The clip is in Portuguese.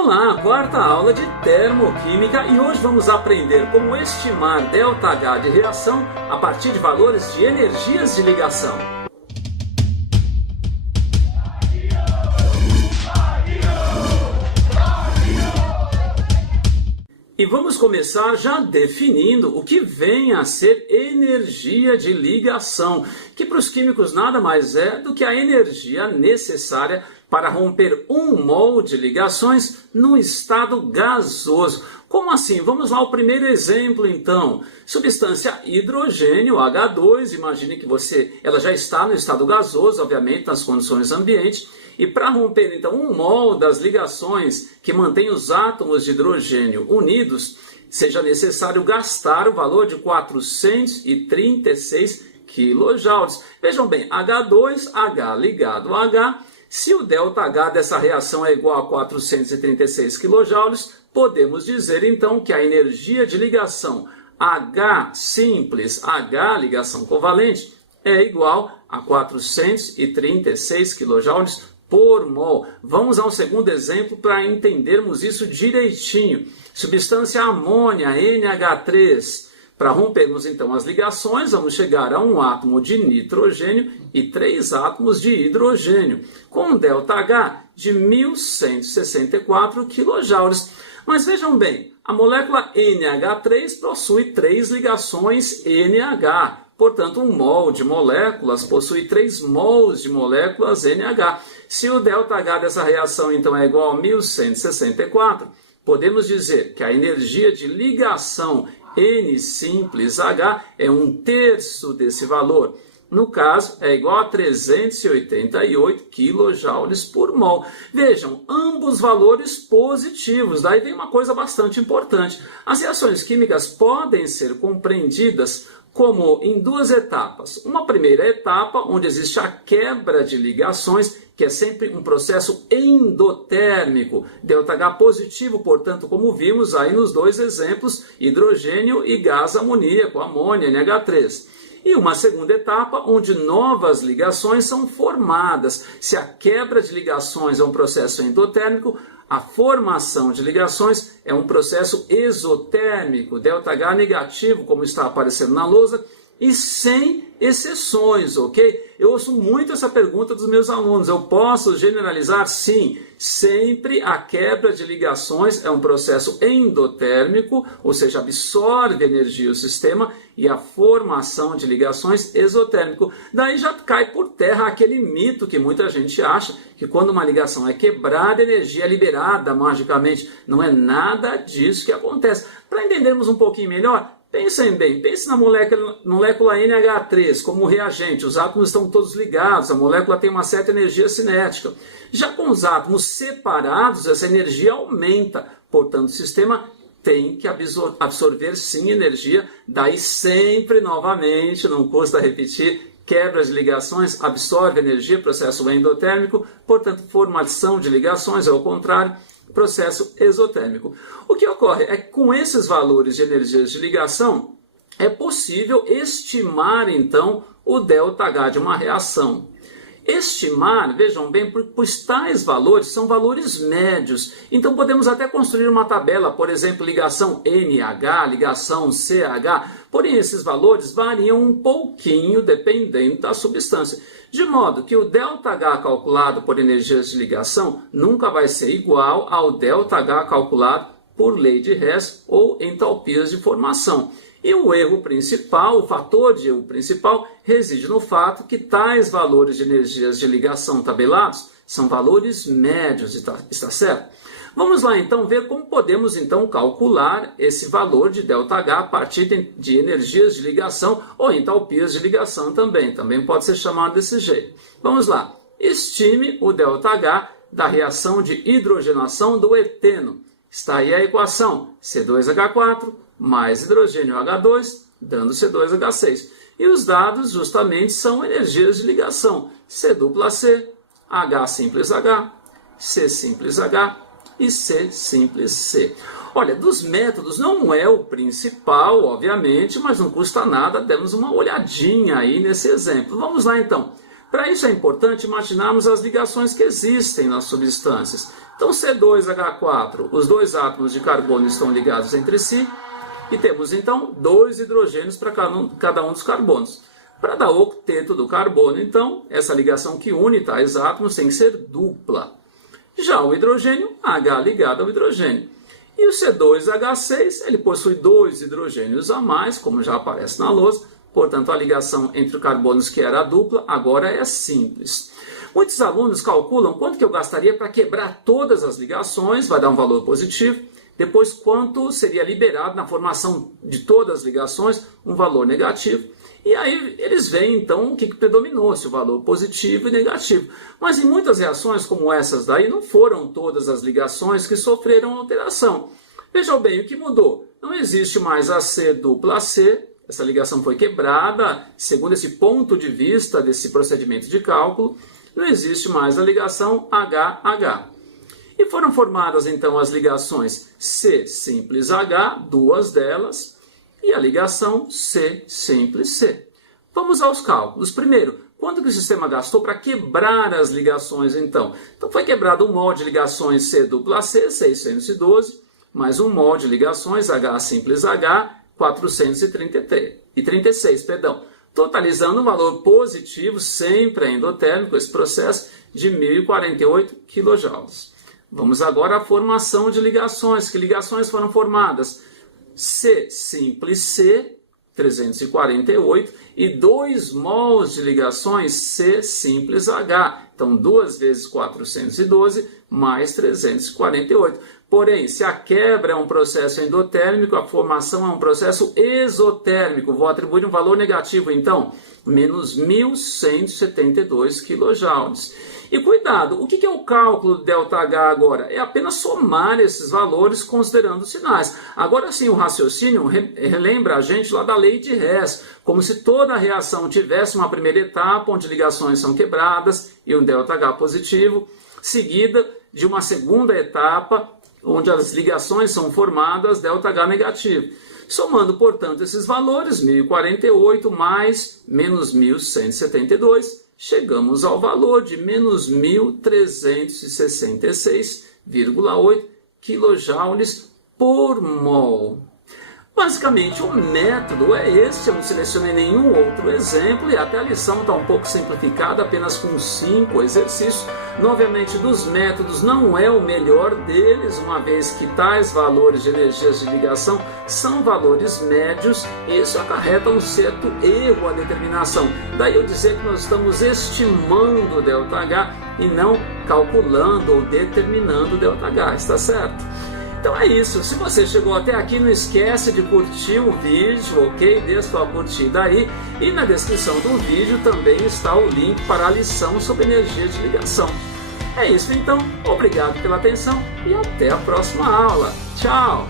Olá, quarta aula de termoquímica e hoje vamos aprender como estimar ΔH de reação a partir de valores de energias de ligação. E vamos começar já definindo o que vem a ser energia de ligação, que para os químicos nada mais é do que a energia necessária para romper 1 mol de ligações no estado gasoso. Como assim? Vamos lá ao primeiro exemplo então. Substância hidrogênio, H2, imagine que ela já está no estado gasoso, obviamente, nas condições ambientes. E para romper então 1 mol das ligações que mantêm os átomos de hidrogênio unidos, seja necessário gastar o valor de 436 kJ. Vejam bem, H2H ligado a H. Se o ΔH dessa reação é igual a 436 kJ, podemos dizer então que a energia de ligação H simples, H ligação covalente, é igual a 436 kJ por mol. Vamos a um segundo exemplo para entendermos isso direitinho. Substância amônia, NH3. Para rompermos então as ligações, vamos chegar a um átomo de nitrogênio e 3 átomos de hidrogênio, com um ΔH de 1164 kJ. Mas vejam bem, a molécula NH3 possui 3 ligações NH. Portanto, 1 mol de moléculas possui 3 mols de moléculas NH. Se o ΔH dessa reação então é igual a 1164, podemos dizer que a energia de ligação N simples H é 1/3 desse valor. No caso, é igual a 388 kJ por mol. Vejam, ambos valores positivos. Daí vem uma coisa bastante importante. As reações químicas podem ser compreendidas como em 2 etapas. Uma primeira etapa, onde existe a quebra de ligações, que é sempre um processo endotérmico, ΔH positivo, portanto, como vimos aí nos 2 exemplos, hidrogênio e gás amoníaco, amônia, NH3. E uma segunda etapa, onde novas ligações são formadas. Se a quebra de ligações é um processo endotérmico, a formação de ligações é um processo exotérmico, ΔH negativo, como está aparecendo na lousa, e sem exceções, ok? Eu ouço muito essa pergunta dos meus alunos. Eu posso generalizar? Sim. Sempre a quebra de ligações é um processo endotérmico, ou seja, absorve energia do sistema, e a formação de ligações exotérmico. Daí já cai por terra aquele mito que muita gente acha, que quando uma ligação é quebrada, a energia é liberada magicamente. Não é nada disso que acontece. Para entendermos um pouquinho melhor, pensem bem, pense na molécula NH3 como reagente. Os átomos estão todos ligados, a molécula tem uma certa energia cinética. Já com os átomos separados, essa energia aumenta. Portanto, o sistema tem que absorver sim energia. Daí sempre, novamente, não custa repetir, quebra de ligações, absorve energia, processo endotérmico. Portanto, formação de ligações, é o contrário, processo exotérmico. O que ocorre é que com esses valores de energias de ligação, é possível estimar então o ΔH de uma reação. Estimar, vejam bem, pois tais valores são valores médios. Então podemos até construir uma tabela, por exemplo, ligação NH, ligação CH. Porém, esses valores variam um pouquinho dependendo da substância. De modo que o ΔH calculado por energias de ligação nunca vai ser igual ao ΔH calculado por lei de Hess ou entalpias de formação. E o erro principal, o fator de erro principal, reside no fato que tais valores de energias de ligação tabelados são valores médios, está certo? Vamos lá então ver como podemos então calcular esse valor de ΔH a partir de energias de ligação ou entalpias de ligação também pode ser chamado desse jeito. Vamos lá, estime o ΔH da reação de hidrogenação do eteno. Está aí a equação C2H4 mais hidrogênio H2, dando C2H6. E os dados justamente são energias de ligação. C dupla C, H simples H, C simples H e C simples C. Olha, dos métodos não é o principal, obviamente, mas não custa nada, demos uma olhadinha aí nesse exemplo. Vamos lá então. Para isso é importante imaginarmos as ligações que existem nas substâncias. Então C2H4, os dois átomos de carbono estão ligados entre si e temos então 2 hidrogênios para cada um dos carbonos. Para dar o octeto do carbono, então, essa ligação que une tais átomos tem que ser dupla. Já o hidrogênio, H ligado ao hidrogênio. E o C2H6, ele possui 2 hidrogênios a mais, como já aparece na lousa, portanto a ligação entre carbonos que era dupla, agora é simples. Muitos alunos calculam quanto que eu gastaria para quebrar todas as ligações, vai dar um valor positivo, depois quanto seria liberado na formação de todas as ligações, um valor negativo. E aí eles veem então o que predominou, se o valor positivo e negativo. Mas em muitas reações como essas daí, não foram todas as ligações que sofreram alteração. Vejam bem, o que mudou? Não existe mais a C dupla C, essa ligação foi quebrada, segundo esse ponto de vista desse procedimento de cálculo, não existe mais a ligação HH. E foram formadas então as ligações C simples H, duas delas, e a ligação C simples C. Vamos aos cálculos. Primeiro, quanto que o sistema gastou para quebrar as ligações então? Então foi quebrado um mol de ligações C dupla C, 612, mais um mol de ligações H simples H, 436, totalizando um valor positivo, sempre endotérmico, esse processo, de 1048 kJ. Vamos agora à formação de ligações. Que ligações foram formadas? C simples C, 348, e 2 mols de ligações C simples H. Então, 2 vezes 412 mais 348. Porém, se a quebra é um processo endotérmico, a formação é um processo exotérmico. Vou atribuir um valor negativo, então, menos 1.172 kJ. E cuidado, o que é o cálculo do ΔH agora? É apenas somar esses valores considerando os sinais. Agora sim, o raciocínio relembra a gente lá da lei de Hess, como se toda a reação tivesse uma primeira etapa, onde ligações são quebradas e um ΔH positivo, seguida de uma segunda etapa, onde as ligações são formadas, ΔH negativo. Somando, portanto, esses valores, 1048 mais menos 1172, chegamos ao valor de menos 1.366,8 kJ por mol. Basicamente, o método é esse, eu não selecionei nenhum outro exemplo e até a lição está um pouco simplificada, apenas com 5 exercícios. Novamente, dos métodos não é o melhor deles, uma vez que tais valores de energias de ligação são valores médios e isso acarreta um certo erro à determinação. Daí eu dizer que nós estamos estimando o ΔH e não calculando ou determinando o ΔH, está certo? Então é isso, se você chegou até aqui, não esquece de curtir o vídeo, ok? Dê sua curtida aí. E na descrição do vídeo também está o link para a lição sobre energia de ligação. É isso então, obrigado pela atenção e até a próxima aula. Tchau!